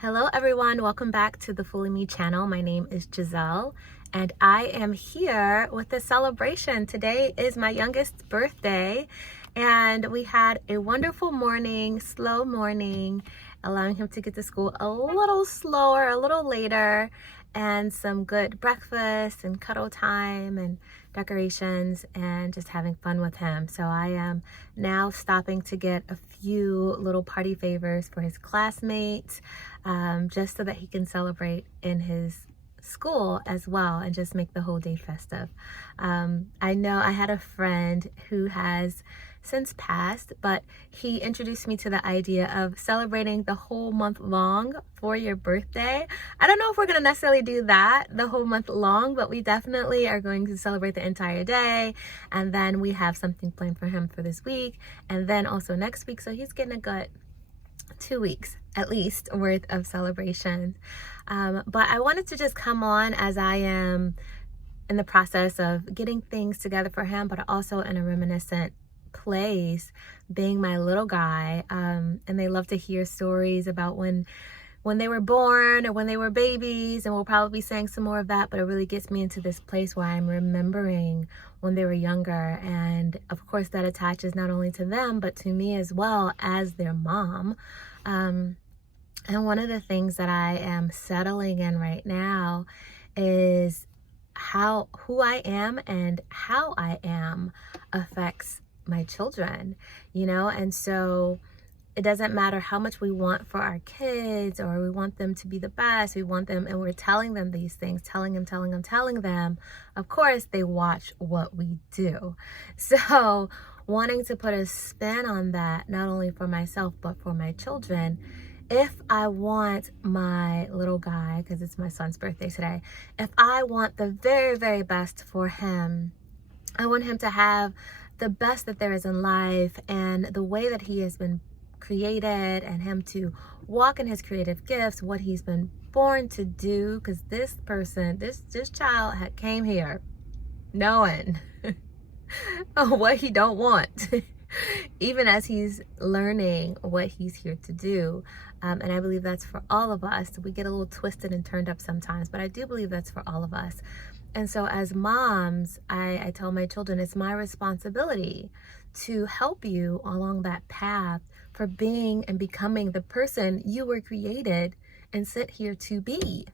Hello everyone, welcome back to the Fully Me channel. My name is Jazelle and I am here with a celebration. Today is my youngest's birthday and we had a wonderful morning, slow morning, allowing him to get to school a little slower, a little later, and some good breakfast and cuddle time and decorations and just having fun with him. So I am now stopping to get a few little party favors for his classmates, just so that he can celebrate in his school as well and just make the whole day festive. I know I had a friend who has since passed, but he introduced me to the idea of celebrating the whole month long for your birthday. I don't know if we're going to necessarily do that the whole month long, but we definitely are going to celebrate the entire day. And then we have something planned for him for this week and then also next week. So he's getting a good 2 weeks at least worth of celebrations. But I wanted to just come on as I am in the process of getting things together for him, but also in a reminiscent place, being my little guy. And they love to hear stories about when they were born or when they were babies, and we'll probably be saying some more of that, but it really gets me into this place where I'm remembering when they were younger. And of course that attaches not only to them, but to me as well as their mom. And one of the things that I am settling in right now is who I am and how I am affects my children, and so it doesn't matter how much we want for our kids or we want them to be the best, we want them, and we're telling them these things, telling them, of course they watch what we do. So wanting to put a spin on that, not only for myself, but for my children. If I want my little guy, because it's my son's birthday today, if I want the very, very best for him, I want him to have the best that there is in life and the way that he has been created, and him to walk in his creative gifts, what he's been born to do, because this child came here knowing what he don't want even as he's learning what he's here to do. And I believe that's for all of us. We get a little twisted and turned up sometimes, but I do believe that's for all of us. And so as moms, I tell my children, it's my responsibility to help you along that path for being and becoming the person you were created and sit here to be.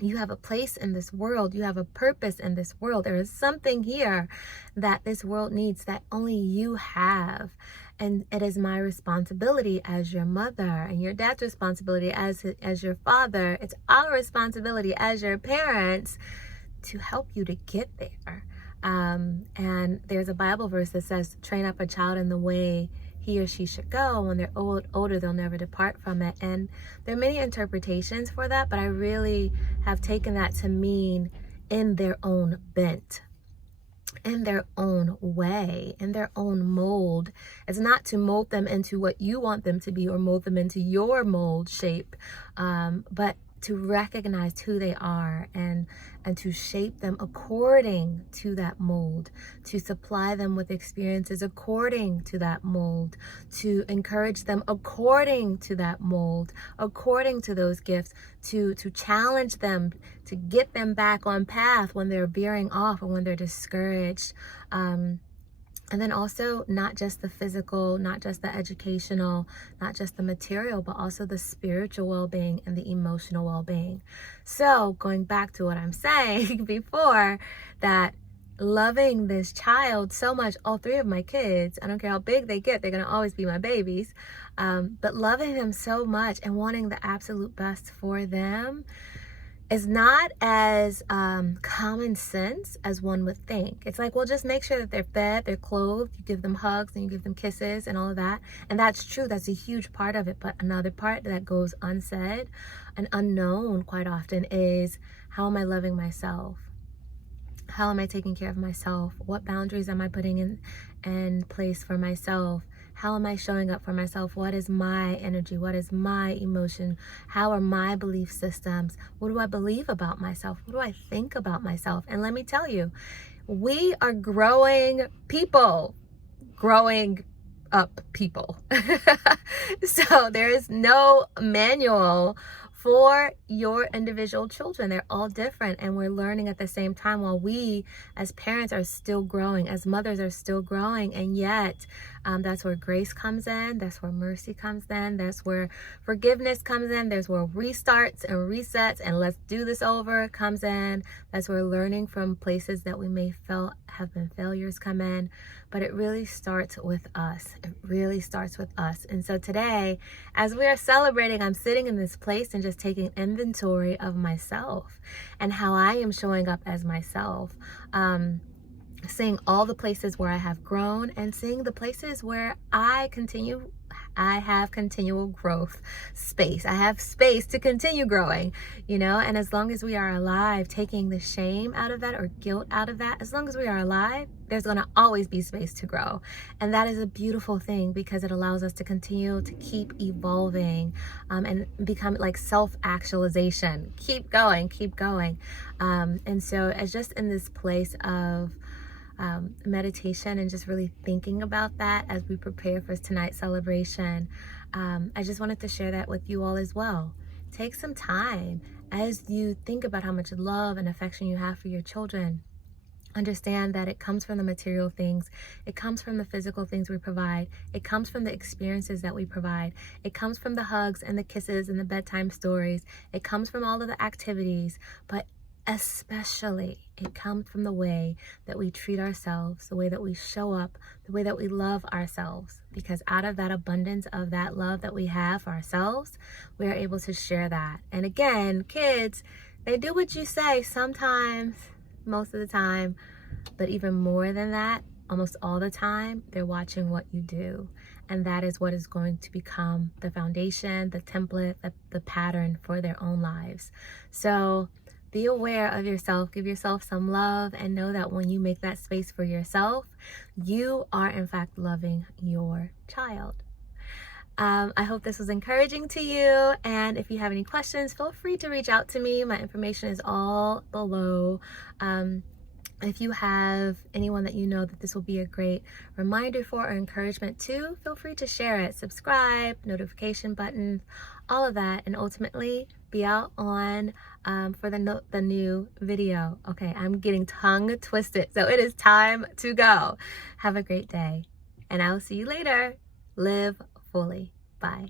You have a place in this world. You have a purpose in this world. There is something here that this world needs that only you have. And it is my responsibility as your mother, and your dad's responsibility as your father. It's our responsibility as your parents to help you to get there. And there's a Bible verse that says, train up a child in the way he or she should go. When they're older, they'll never depart from it. And there are many interpretations for that, but I really have taken that to mean in their own bent, in their own way, in their own mold. It's not to mold them into what you want them to be or mold them into your mold shape, but to recognize who they are and to shape them according to that mold, to supply them with experiences according to that mold, to encourage them according to that mold, according to those gifts, to challenge them, to get them back on path when they're veering off or when they're discouraged. And then also not just the physical, not just the educational, not just the material, but also the spiritual well-being and the emotional well-being. So going back to what I'm saying before, that loving this child so much, all three of my kids, I don't care how big they get, they're going to always be my babies, but loving them so much and wanting the absolute best for them is not as common sense as one would think. It's like, well, just make sure that they're fed, they're clothed, you give them hugs and you give them kisses and all of that. And that's true, that's a huge part of it. But another part that goes unsaid and unknown quite often is, how am I loving myself? How am I taking care of myself? What boundaries am I putting in place for myself? How am I showing up for myself? What is my energy? What is my emotion? How are my belief systems? What do I believe about myself? What do I think about myself? And let me tell you, we are growing people, growing up people. So there is no manual for your individual children. They're all different, and we're learning at the same time, while we as parents are still growing, as mothers are still growing. And yet that's where grace comes in, that's where mercy comes in, that's where forgiveness comes in, there's where restarts and resets and let's do this over comes in. That's where learning from places that we may feel have been failures come in. But it really starts with us. It really starts with us. And so today, as we are celebrating, I'm sitting in this place and just taking inventory of myself and how I am showing up as myself. Seeing all the places where I have grown and seeing the places where I have continual growth space. I have space to continue growing, and as long as we are alive, taking the shame out of that or guilt out of that, as long as we are alive, there's going to always be space to grow. And that is a beautiful thing, because it allows us to continue to keep evolving and become like self-actualization. Keep going. And so as just in this place of meditation and just really thinking about that as we prepare for tonight's celebration, I just wanted to share that with you all as well. Take some time as you think about how much love and affection you have for your children. Understand that it comes from the material things. It comes from the physical things we provide. It comes from the experiences that we provide. It comes from the hugs and the kisses and the bedtime stories. It comes from all of the activities, but especially it comes from the way that we treat ourselves, the way that we show up, the way that we love ourselves. Because out of that abundance of that love that we have for ourselves, we are able to share that. And again, kids, they do what you say sometimes, most of the time, but even more than that, almost all the time, they're watching what you do. And that is what is going to become the foundation, the template, the pattern for their own lives. So be aware of yourself, give yourself some love, and know that when you make that space for yourself, you are in fact loving your child. I hope this was encouraging to you, and if you have any questions, feel free to reach out to me. My information is all below. If you have anyone that you know that this will be a great reminder for or encouragement to, feel free to share it. Subscribe, notification buttons, all of that, and ultimately be out on for the new video. Okay, I'm getting tongue twisted, so it is time to go. Have a great day, and I'll see you later. Live fully. Bye.